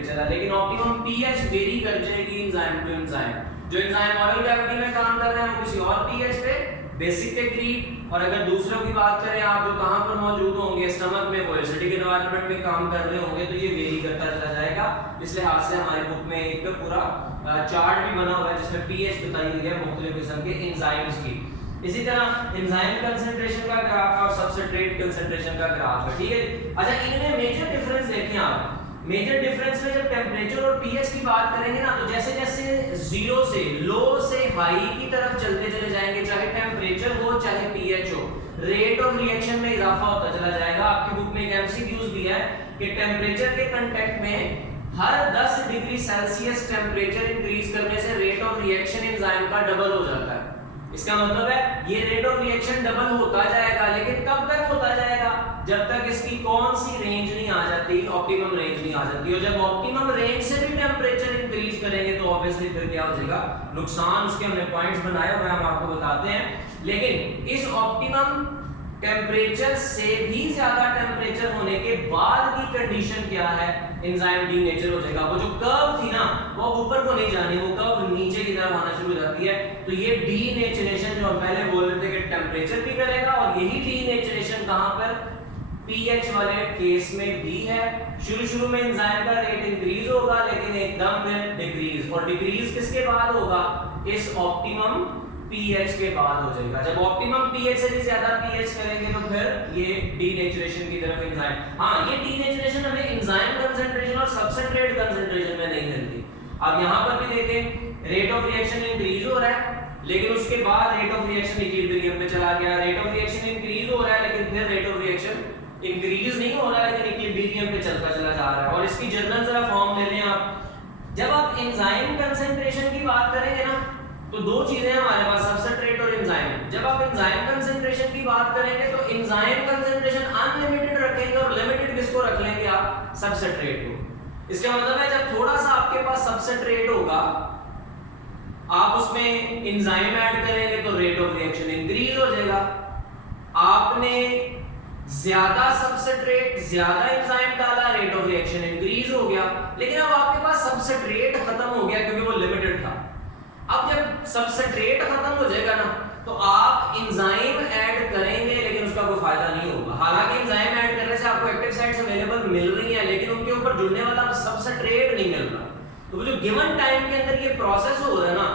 Temperature है, लेकिन optimum pH very कर जाएगी एंजाइम टू एंजाइम। जो एंजाइम ऑरल कैविटी में काम कर रहे हैं वो किसी और पीएच पे बेसिक एग्रीड, और अगर दूसरों की बात करें आप जो कहां पर मौजूद होंगे स्टमक में, वो एसिडिक एनवायरनमेंट में काम कर रहे होंगे, तो ये वेरी करता चला जाएगा। इस लिहाज से हमारे बुक में एक पूरा चार्ट भी बना हुआ है जिसमें पीएच बताई गई है मुख्तलिफ किस्म के एंजाइम्स की। इसी तरह एंजाइम कंसंट्रेशन का ग्राफ है और सबस्ट्रेट कंसंट्रेशन का ग्राफ है, ठीक है। अच्छा, इनमें मेजर डिफरेंस देखें आप। मेजर डिफरेंस में जब टेम्परेचर और पीएच की बात करेंगे ना, तो जैसे जैसे जीरो से लो से हाई की तरफ चलते चले जाएंगे, चाहे टेम्परेचर हो चाहे पीएच हो, रेट ऑफ रिएक्शन में इजाफा होता चला जाएगा। आपकी बुक में एक एमसीक्यूज भी है कि टेम्परेचर के कांटेक्ट में हर 10 डिग्री सेल्सियस टेम्परेचर इंक्रीज करने से रेट ऑफ रिएक्शन एंजाइम का डबल हो जाता है। इसका मतलब है ये रेट ऑफ रिएक्शन डबल होता जाएगा, लेकिन कब तक होता जाएगा? जब तक इसकी कौन सी रेंज नहीं आ जाती, ऑप्टिमम रेंज नहीं आ जाती। और जब ऑप्टिमम रेंज से भी टेम्परेचर इंक्रीज करेंगे तो ऑब्वियसली फिर क्या हो जाएगा, नुकसान। उसके हमने पॉइंट्स बनाए हुए हम आपको बताते हैं। लेकिन इस ऑप्टिमम टेम्परेचर से भी ज्यादा टेम्परेचर होने के बाद की कंडीशन क्या है, एंजाइम डीनेचर हो जाएगा। वो जो कर्व थी ना वो ऊपर को नहीं जानी, वो कर्व नीचे की तरफ आना शुरू हो जाती है। तो ये डीनेचरेशन जो हम पहले बोल रहे थे कि टेम्परेचर भी करेगा, और यही डीनेचरेशन कहां पर, पीएच वाले केस में भी है। शुरू में एंजाइम का रेट इंक्रीज होगा लेकिन एकदम फिर डिक्रीज, और डिक्रीज किसके बाद होगा, इस ऑप्टिमम पीएच के बाद हो जाएगा। जब ऑप्टिमम पीएच से भी ज्यादा पीएच करेंगे तो फिर ये डीनेचरेशन की तरफ एंजाइम, हां ये डीनेचरेशन हमें एंजाइम कंसंट्रेशन और सबस्ट्रेट कंसंट्रेशन में नहीं मिलती। अब यहां पर भी देखें रेट ऑफ रिएक्शन इंक्रीज हो रहा है, लेकिन उसके बाद रेट ऑफ रिएक्शन इक्विलिब्रियम में चला गया। रेट ऑफ रिएक्शन इंक्रीज हो रहा है लेकिन फिर रेट ऑफ रिएक्शन इंक्रीज नहीं हो रहा है, लेकिन इक्विलिब्रियम पे चलता चला जा रहा है। और इसकी जर्नल जरा फॉर्म ले लें आप। जब आप एंजाइम कंसंट्रेशन की बात करेंगे ना, तो दो चीजें हमारे पास, सबस्ट्रेट और एंजाइम। जब आप एंजाइम कंसंट्रेशन की बात करेंगे तो एंजाइम कंसंट्रेशन अनलिमिटेड रखेंगे और लिमिटेड किसको रख लेंगे आप, सबस्ट्रेट को। इसका मतलब है जब थोड़ा सा आपके पास सबस्ट्रेट होगा, आप उसमें एंजाइम ऐड करेंगे तो रेट ऑफ रिएक्शन इंक्रीज हो जाएगा। आपने ज्यादा सबस्ट्रेट ज्यादा एंजाइम डाला, रेट ऑफ रिएक्शन इंक्रीज हो गया। लेकिन अब आपके पास सबस्ट्रेट खत्म हो गया क्योंकि वो लिमिटेड था। अब जब सबस्ट्रेट खत्म हो जाएगा ना, तो आप एंजाइम ऐड करेंगे लेकिन उसका कोई फायदा नहीं होगा। हालांकि एंजाइम ऐड करने से आपको एक्टिव साइट्स अवेलेबल मिल रही हैं, लेकिन उनके ऊपर जुड़ने वाला सबस्ट्रेट नहीं मिल रहा। तो वो जो गिवन टाइम के अंदर ये प्रोसेस हो रहा है ना,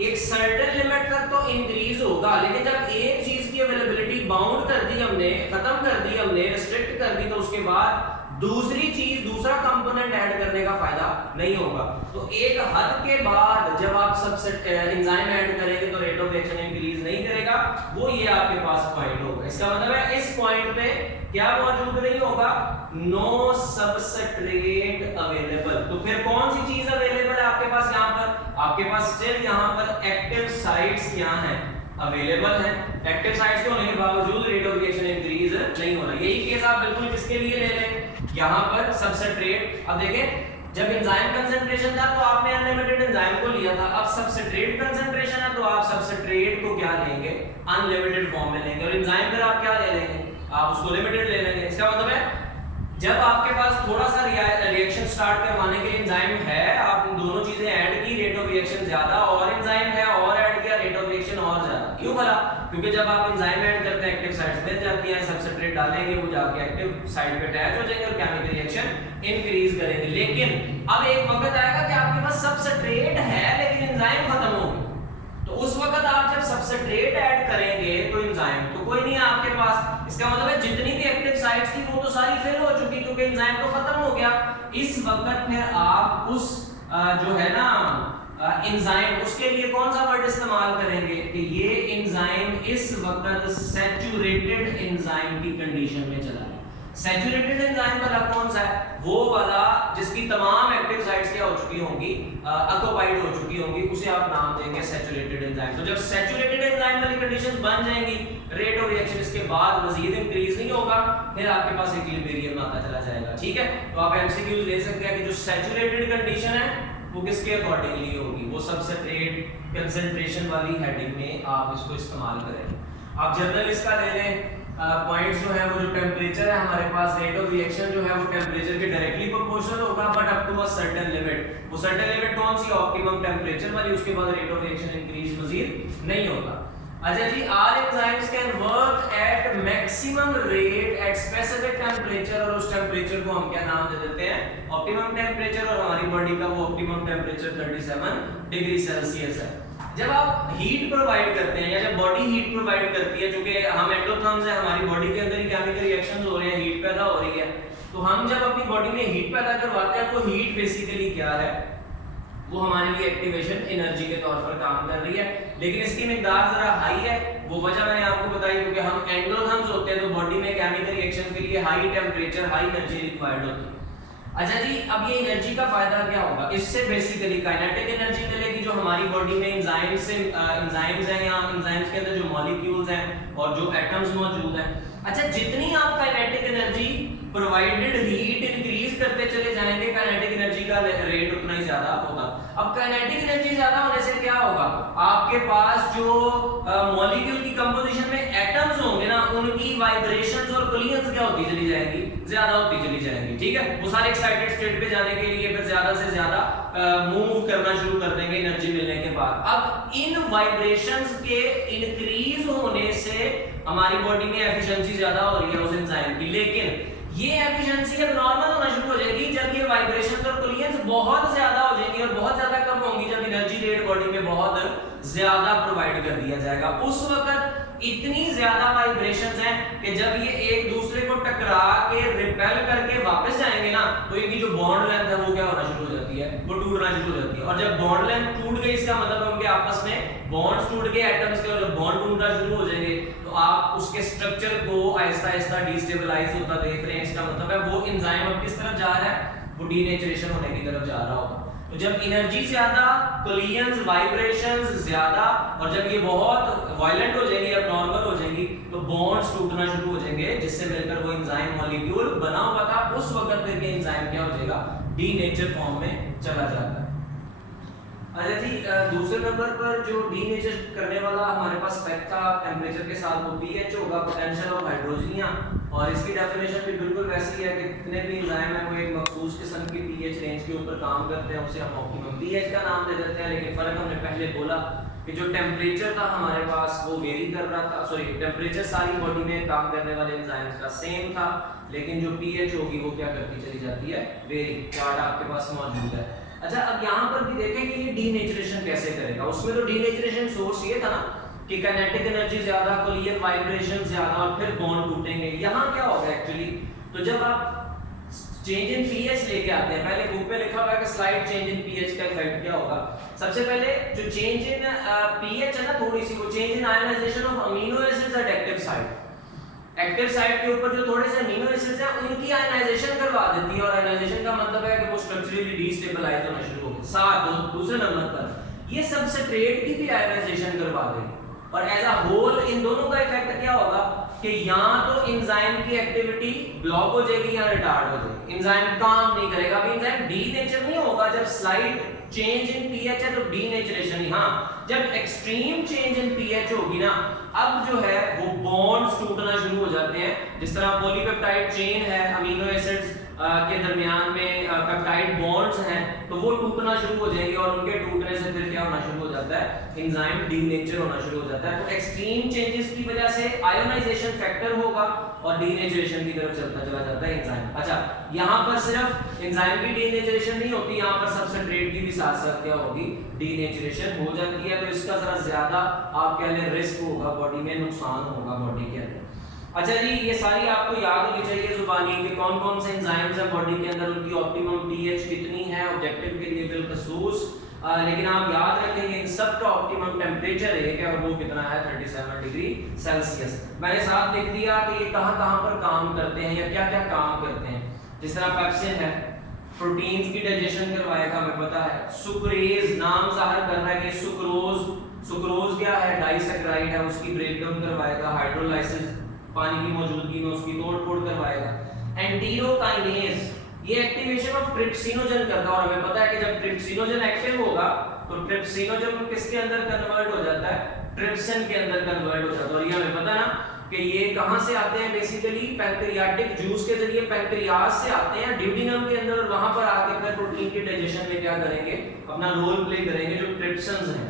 एक सर्टेन लिमिट तक तो इंक्रीज होगा, लेकिन जब एक चीज की अवेलेबिलिटी बाउंड कर दी हमने, खत्म कर दी हमने, रिस्ट्रिक्ट कर दी, तो उसके बाद दूसरी चीज, दूसरा कंपोनेंट ऐड करने का फायदा नहीं होगा। तो एक हद के बाद जब आप सबसे एंजाइम ऐड करेंगे तो रेट ऑफ रिएक्शन इंक्रीज नहीं करेगा, वो ये आपके पास पॉइंट होगा। इसका मतलब है इस पॉइंट पे क्या मौजूद नहीं होगा, नो सबस्ट्रेट अवेलेबल। तो फिर कौन सी चीज अवेलेबल है आपके पास, यहां पर आपके पास स्टिल यहां पर एक्टिव साइट्स क्या हैं, अवेलेबल है। एक्टिव साइट्स के होने के बावजूद रेट ऑफ रिएक्शन इंक्रीज नहीं हो रहा। यही केस आप बिल्कुल किसके लिए ले लें, यहां पर सबस्ट्रेट। अब देखें जब एंजाइम कंसंट्रेशन था तो आपने अनलिमिटेड एंजाइम को लिया था, अब सबस्ट्रेट कंसंट्रेशन है तो आप सबस्ट्रेट को क्या लेंगे, अनलिमिटेड फॉर्म में लेंगे, और एंजाइम फिर आप क्या ले लेंगे, आप उसको लिमिटेड ले लेंगे। इसका मतलब है जब आपके पास थोड़ा सा रिएक्शन स्टार्ट करवाने के लिए एंजाइम है, आप दोनों चीजें ऐड की, रेट ऑफ रिएक्शन ज्यादा, और एंजाइम है और ऐड किया, रेट ऑफ रिएक्शन और ज्यादा। क्यों भला? क्योंकि जब आप एंजाइम ऐड करते हैं एक्टिव साइट्स मिल जाती हैं, सबस्ट्रेट डालेंगे वो जाके एक्टिव साइट पे अटैच हो जाएंगे और केमिकल रिएक्शन इंक्रीज करेंगे। लेकिन अब एक वक्त आएगा कि आपके पास सबस्ट्रेट है लेकिन एंजाइम खत्म हो गया, तो उस वक्त आप जब सबस्ट्रेट ऐड करेंगे तो एंजाइम तो कोई नहीं है आपके पास। इसका मतलब है जितनी भी एक्टिव साइट्स थी वो तो सारी फिल हो चुकी क्योंकि एंजाइम तो खत्म हो गया। इस वक्त फिर आप उस जो है ना एंजाइम, उसके लिए कौन सा वर्ड इस्तेमाल करेंगे कि ये एंजाइम इस वक्त सैचुरेटेड एंजाइम की कंडीशन में चला है। सैचुरेटेड एंजाइम वाला कौन सा है, वो वाला जिसकी तमाम एक्टिव साइट्स क्या हो चुकी होंगी, ऑक्युपाइड हो चुकी होंगी, उसे आप नाम देंगे सैचुरेटेड एंजाइम। तो जब सैचुरेटेड एंजाइम वाली कंडीशंस बन जाएंगी, रेट ऑफ रिएक्शन इसके बाद मजीद इंक्रीज नहीं होगा, फिर आपके पास इक्विलिब्रियम आता चला जाएगा। ठीक है, तो आप एमसीक्यूज ले सकते हैं कि जो सैचुरेटेड कंडीशन है वो किसके अकॉर्डिंगली होगी, वो सबस्ट्रेट कंसंट्रेशन वाली हेडिंग में आप इसको इस्तेमाल करेंगे। आप जर्नल इसका ले लें, पॉइंट्स जो है वो जो टेम्परेचर है हमारे पास, रेट ऑफ रिएक्शन जो है वो टेम्परेचर के डायरेक्टली प्रोपोर्शनल होगा, but up to a certain limit. वो सर्टेन लिमिट कौन सी? ऑप्टिमम टेम्परेचर वाली, उसके बाद रेट ऑफ रिएक्शन इंक्रीज मजीद नहीं होता। अच्छा जी, are enzymes can work at maximum rate at specific temperature, और उस टेम्परेचर को हम क्या नाम दे देते हैं? ऑप्टिमम टेम्परेचर, और हमारी बॉडी का वो ऑप्टिमम टेम्परेचर 37 डिग्री सेल्सियस है। जब आप हीट प्रोवाइड करते हैं या जब बॉडी हीट प्रोवाइड करती है, क्योंकि हम एंडोथर्म्स है, हमारी बॉडी के अंदर ही केमिकल रिएक्शंस हो रहे हैं, हीट पैदा हो रही है, तो हम जब अपनी बॉडी में हीट पैदा करवाते हैं, वो हीट बेसिकली क्या है? वो हमारे लिए एक्टिवेशन एनर्जी के तौर पर काम कर रही है, लेकिन इसकी मिकदार जरा हाई है। वो वजह मैंने आपको बताई, क्योंकि हम एंडोथर्म्स होते हैं तो बॉडी में केमिकल रिएक्शन के लिए high temperature, high energy required होती है। अच्छा जी, अब ये एनर्जी का फायदा क्या होगा? इससे बेसिकली काइनेटिक एनर्जी मिलेगी, जो हमारी बॉडी में एंजाइम्स हैं या एंजाइम्स के अंदर जो मॉलिक्यूल्स हैं और जो एटम्स मौजूद हैं। अच्छा, जितनी आप kinetic energy provided heat increase करते चले जाएंगे, काइनेटिक एनर्जी का रेट उतना ही ज्यादा होगा। अब काइनेटिक एनर्जी ज्यादा होने से क्या होगा? आपके पास जो मॉलिक्यूल की कंपोजिशन में एटम्स होंगे ना, उनकी वाइब्रेशंस और कोलिजन्स क्या होती चली जाएंगी? ज्यादा होती चली जाएंगी। ठीक है, वो सारे एक्साइटेड स्टेट पे जाने के लिए फिर ज्यादा से ज्यादा मूव करना शुरू कर देंगे एनर्जी मिलने के बाद। अब इन वाइब्रेशंस के इंक्रीज होने से हमारी बॉडी में एफिशिएंसी ज्यादा हो रही है उस एंजाइम की, लेकिन ये एफिशिएंसी अब नॉर्मल होना शुरू हो जाएगी जब ये वाइब्रेशंस और कोलिजन्स बहुत ज्यादा हो जाएंगी और बहुत ज्यादा कम होंगी जब एनर्जी रेट बॉडी में बहुत ज्यादा प्रोवाइड कर दिया जाएगा। उस वक्त इतनी ज्यादा वाइब्रेशंस हैं कि जब ये एक दूसरे को टकरा के रिपेल करके वापस जाएंगे ना, तो इनकी जो बॉन्ड लेंथ है वो क्या होना शुरू हो जाती है? वो टूटना शुरू हो जाती है। और जब बॉन्ड लेंथ टूट गई, इसका मतलब है उनके आपस में बॉन्ड्स टूट गए एटम्स के, और जब बॉन्ड टूटना शुरू हो जाएंगे तो आप उसके स्ट्रक्चर को आहिस्ता आहिस्ता डिस्टेबलाइज होता देख रहे हैं। इसका मतलब है वो एंजाइम अब किस तरफ जा रहा है? वो डीनेचरेशन होने की तरफ जा रहा होगा। तो जब एनर्जी ज्यादा, कोलिजन्स, वाइब्रेशंस ज्यादा, और जब ये बहुत वायलेंट हो जाएंगी, अब नॉर्मल हो जाएंगी, तो बॉन्ड्स टूटना शुरू हो जाएंगे, जिससे मिलकर वो एंजाइम मॉलिक्यूल बना हुआ था, उस वक्त फिर ये एंजाइम क्या हो जाएगा? डीनेचर फॉर्म में चला जाता है। अच्छा जी, दूसरे नंबर पर जो डीनेचर करने वाला हमारे पास फैक्ट था टेम्परेचर के साथ, वो पीएच होगा, पोटेंशियल ऑफ हाइड्रोजनिया। और इसकी डेफिनेशन भी बिल्कुल वैसी है कि कितने भी एंजाइम है वो एक मखसूस किस्म की पीएच रेंज के ऊपर काम करते हैं, उसे हम ऑप्टिमम पीएच का नाम दे देते हैं। लेकिन फर्क हमने पहले बोला कि जो टेम्परेचर था हमारे पास वो वेरी कर रहा था, सॉरी टेम्परेचर सारी बॉडी में काम करने वाले एंजाइम्स का सेम था, लेकिन जो पीएच होगी वो क्या करती चली जाती है? वेरी। चार्ट आपके पास मौजूद है। अच्छा, अब यहाँ पर भी देखें कि ये डीनेचरेशन कैसे करेगा। उसमें तो डीनेचरेशन सोर्स ये था ना कि काइनेटिक एनर्जी ज्यादा, कोलिजन वाइब्रेशन ज्यादा, और फिर बॉन्ड टूटेंगे। यहाँ क्या होगा एक्चुअली? तो जब आप चेंज इन पीएच लेके आते हैं, पहले बुक में लिखा हुआ है कि स्लाइड चेंज इन पीएच का इफेक्ट क्या होगा। सबसे पहले जो चेंज इन पीएच है ना, थोड़ी सी वो change in ionization of amino acids at active site. Active site के ऊपर जो थोड़े से अमीनो एसिड्स हैं उनकी आयनाइजेशन करवा देती है, और आयनाइजेशन का मतलब है कि वो स्ट्रक्चरली डिस्टेबलाइज होना शुरू हो गए। साथ दूसरे नंबर पर ये सबस्ट्रेट की भी आयनाइजेशन करवा देगी, और एज अ होल इन दोनों का इफेक्ट क्या होगा कि यहाँ तो एंजाइम की एक्टिविटी ब्लॉक हो जाएगी या रिटार्ड हो जाएगी, एंजाइम काम नहीं करेगा। अभी एंजाइम डीनेचर नहीं होगा, जब स्लाइड चेंज इन पीएच है तो डीनेचरेशन ही। हाँ, जब एक्सट्रीम चेंज इन पीएच होगी ना, अब जो है वो बॉन्ड्स टूटना शुरू हो जाते हैं। जिस तरह पॉलीपेप्टाइड चेन है, अमीनो एसिड्स के दरमियान में पेप्टाइड बॉन्ड्स हैं, तो वो टूटना शुरू हो जाएंगे, और उनके टूटने से फिर क्या होना शुरू हो जाता है? एंजाइम डीनेचर होना शुरू हो जाता है। तो एक्सट्रीम चेंजेस की वजह से आयोनाइजेशन फैक्टर होगा और डीनेचरेशन की तरफ चलता चला जाता है एंजाइम। अच्छा, यहाँ पर सिर्फ एंजाइम की डीनेचरेशन नहीं होती, यहाँ पर सबस्ट्रेट की भी साथ साथ क्या होगी? डीनेचरेशन हो जाती है। तो इसका जरा ज्यादा आप कह लें रिस्क होगा, बॉडी में नुकसान होगा बॉडी के अंदर। अच्छा जी, ये सारी आपको याद होनी चाहिए जुबानी कि कौन कौन से एंजाइम्स हैं बॉडी के अंदर, उनकी ऑप्टिमम पीएच कितनी है ऑब्जेक्टिव के लिए बिलखसूस। लेकिन आप याद रखेंगे इन सब का ऑप्टिमम टेम्परेचर एक है, और वो कितना है? 37 डिग्री सेल्सियस। मैंने साथ लिख दिया कि ये कहाँ पर काम करते हैं या क्या क्या काम करते हैं। जिस तरह पेप्सिन है, प्रोटीन्स की डाइजेशन करवाएगा, हमें पता है। सुक्रेज नाम जाहिर कर रहा है कि सुक्रोज क्या है? डाइसैकराइड है, उसकी ब्रेकडाउन करवाएगा। हाइड्रोलाइसिस पानी की मौजूदगी में उसकी तोड़-फोड़ करवाएगा। एंटीरोकाइनेज ये एक्टिवेशन ऑफ ट्रिप्सिनोजन करता है, और हमें पता है कि जब ट्रिप्सिनोजन एक्टिव होगा तो ट्रिप्सिनोजन किसके अंदर कन्वर्ट हो जाता है? ट्रिप्सिन के अंदर कन्वर्ट हो जाता है। और ये हमें पता है ना कि ये कहां से आते हैं, बेसिकली पैंक्रियाटिक जूस के जरिए पैंक्रियाज से आते हैं ड्यूडेनम के अंदर, और वहां पर आके फिर प्रोटीन के डाइजेशन में क्या करेंगे, अपना रोल प्ले करेंगे, जो ट्रिप्सिन्स हैं।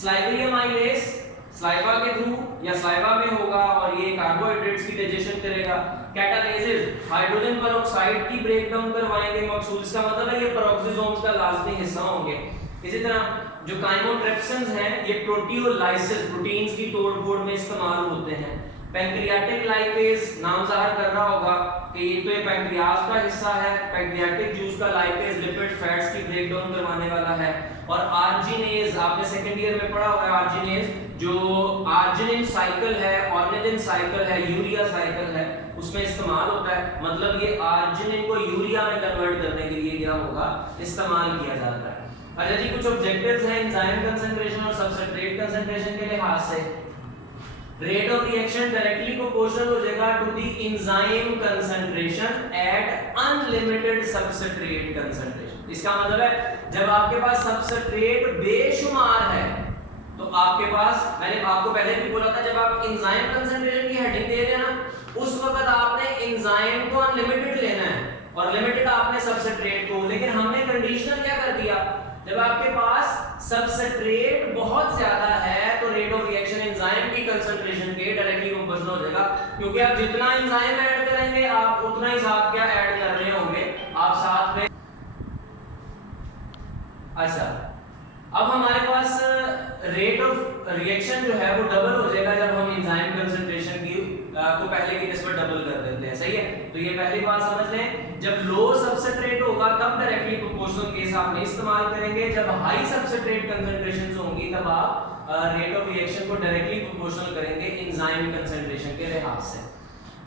स्लाइविया माइलेज स्लाइवा के थ्रू या स्लाइवा में होगा और ये कार्बोहाइड्रेट्स की डाइजेशन करेगा। कैटालिसिस हाइड्रोजन पेरोक्साइड की ब्रेकडाउन करवाएंगे मकसूद, इसका मतलब है ये पेरोक्सिसोम्स का लाजमी हिस्सा होंगे। इसी तरह जो काइमोट्रिप्सिन्स हैं ये प्रोटियोलाइसिस प्रोटीन्स की तोड़-फोड़ में इस्तेमाल होते हैं। पैंक्रियाटिक लाइपेज नाम ज़ाहिर कर रहा होगा कि ये तो ये पैंक्रियाज का हिस्सा है, पैंक्रियाटिक जूस का लाइपेज लिपिड फैट्स की ब्रेकडाउन करवाने वाला है। और आर्जिनेज आपने सेकंड ईयर में पढ़ा हुआ है, आर्जिनेज जो आर्जिनिन साइकिल है, ऑर्निथिन साइकिल है, यूरिया साइकिल है, उसमें इस्तेमाल होता है। मतलब ये आर्जिनिन को यूरिया में कन्वर्ट करने के लिए क्या होगा, इस्तेमाल किया जाता है। अच्छा जी, कुछ ऑब्जेक्टिव्स हैं एंजाइम कंसंट्रेशन और सबस्ट्रेट कंसंट्रेशन के लिहाज से। Rate of reaction directly proportional हो जाएगा to the enzyme concentration at unlimited substrate concentration. इसका मतलब है जब आपके पास सबस्ट्रेट बेशुमार है तो आपके पास, मैंने आपको पहले भी बोला था, जब आप एंजाइम कंसंट्रेशन की हेडिंग दे रहे हैं ना, उस वक्त आपने एंजाइम को अनलिमिटेड लेना है और लिमिटेड आपने सबस्ट्रेट को। लेकिन हमने कंडीशनल क्या कर दिया, जब आपके पास सबस्ट्रेट बहुत ज्यादा है तो रेट ऑफ रिएक्शन एंजाइम की कंसंट्रेशन के डायरेक्टली प्रोपोर्शनल हो जाएगा, क्योंकि आप जितना एंजाइम ऐड करेंगे आप उतना ही साथ क्या ऐड कर रहे होंगे, आप साथ में। अच्छा, अब हमारे पास रेट ऑफ रिएक्शन जो है वो डबल हो जाएगा जब हम एंजाइम कंसंट्रेशन की को पहले की निस्बत डबल कर देते हैं, सही है। तो ये पहली बात समझ लें, जब लो सबस्ट्रेट होगा तब डायरेक्टली प्रोपोर्शनल केस आप नहीं इस्तेमाल करेंगे, जब हाई सबस्ट्रेट कंसंट्रेशंस होंगी तब आप रेट ऑफ रिएक्शन को डायरेक्टली प्रोपोर्शनल करेंगे एंजाइम कंसंट्रेशन के लिहाज से।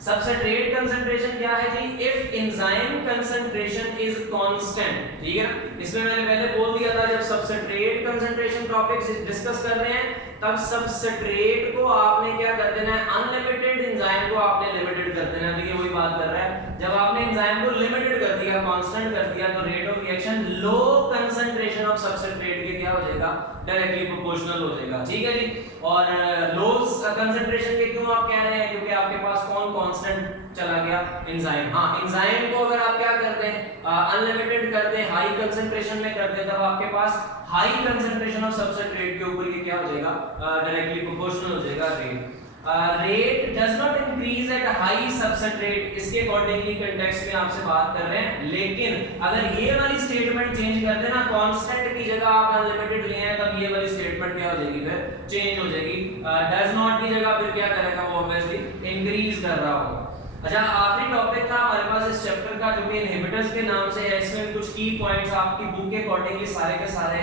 सबस्ट्रेट कंसंट्रेशन क्या है जी, if enzyme concentration is constant, ठीक है ना। इसमें मैंने पहले बोल दिया था जब सबस्ट्रेट कंसंट्रेशन टॉपिक्स डिस्कस कर रहे हैं तब सबस्ट्रेट को आपने क्या कर देना है, अनलिमिटेड, एंजाइम को आपने लिमिटेड कर देना है। तो ये वही बात कर रहा है, जब आपने एंजाइम को लिमिटेड कर दिया, कांस्टेंट कर दिया, तो rate of reaction low concentration of substrate के क्या हो जाएगा, डायरेक्टली प्रोपोर्शनल हो जाएगा, ठीक है जी। और लो कंसंट्रेशन के क्यों आप कह रहे हैं, क्योंकि आपके पास कौन कांस्टेंट चला गया, एंजाइम। हाँ, एंजाइम को अगर आप क्या कर दें, अनलिमिटेड कर दें, हाई कंसंट्रेशन में कर दें, तब आपके पास हाई कंसंट्रेशन ऑफ सबस्ट्रेट के ऊपर ये क्या हो जाएगा, डायरेक्टली प्रोपोर्शनल हो जाएगा rate. Rate does not increase at high substrate, इसके अकॉर्डिंगली कंटेक्स्ट में आपसे बात कर रहे हैं। लेकिन अगर ये वाली स्टेटमेंट चेंज कर देना, कांस्टेंट की जगह आप अनलिमिटेड ले आए, तब ये वाली स्टेटमेंट क्या हो जाएगी, फिर चेंज हो जाएगी। डज नॉट की जगह फिर क्या करेगा वो, ऑब्वियसली इंक्रीज कर रहा होगा। अच्छा, आखिरी टॉपिक था हमारे पास इस चैप्टर का जो कि इनहिबिटर्स के नाम से है। इसमें कुछ की पॉइंट्स आपकी बुक के अकॉर्डिंगली सारे के सारे,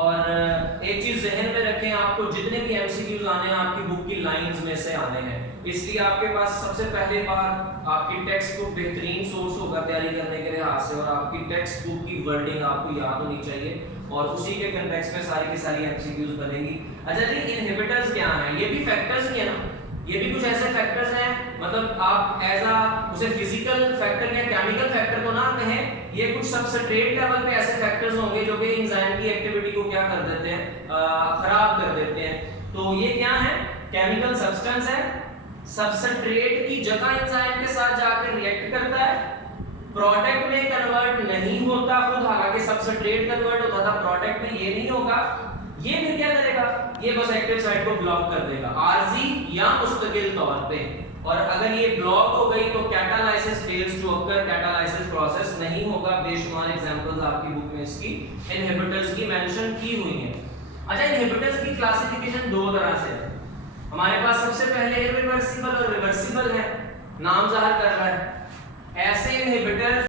और एक चीज जहन में रखें, आपको जितने भी एमसीक्यूज आने हैं आपकी बुक की लाइंस में से आने हैं, इसलिए आपके पास सबसे पहले बार आपकी टेक्स्ट बुक बेहतरीन सोर्स होगा तैयारी करने के लिहाज से, और आपकी टेक्स्ट बुक की वर्डिंग आपको याद होनी चाहिए और उसी के कंटेक्स्ट में सारी की सारी एमसीक्यूज बनेंगी। अच्छा जी, इनहिबिटर्स क्या हैं, ये भी फैक्टर्स ही है ना, ये भी कुछ ऐसे फैक्टर्स हैं, मतलब आप एज अ उसे फिजिकल फैक्टर या केमिकल फैक्टर तो ना कहें, ये कुछ सबस्ट्रेट लेवल पे ऐसे फैक्टर्स होंगे जो कि एंजाइम की एक्टिविटी को क्या कर देते हैं, खराब कर देते हैं। तो ये क्या है, केमिकल सब्सटेंस है, सबस्ट्रेट की जगह एंजाइम के साथ जाकर रिएक्ट करता है, प्रोडक्ट में कन्वर्ट नहीं होता खुद, हालांकि सबस्ट्रेट कन्वर्ट होता था, प्रोडक्ट में ये नहीं होगा। ये फिर क्या करेगा, ये बस एक्टिव साइट को ब्लॉक कर देगा आरजी या मुस्तकिल तौर पे, और अगर ये ब्लॉक हो गई तो catalysis fails to occur, catalysis process नहीं होगा। बेशुमार एग्जांपल्स आपकी बुक में इसकी इनहिबिटर्स की मेंशन की हुई है। अच्छा, इनहिबिटर्स की क्लासिफिकेशन दो तरह से है। हमारे पास सबसे पहले इरिवर्सिबल और रिवर्सिबल है, नाम ज़ाहिर कर रहा है। ऐसे इनहिबिटर्स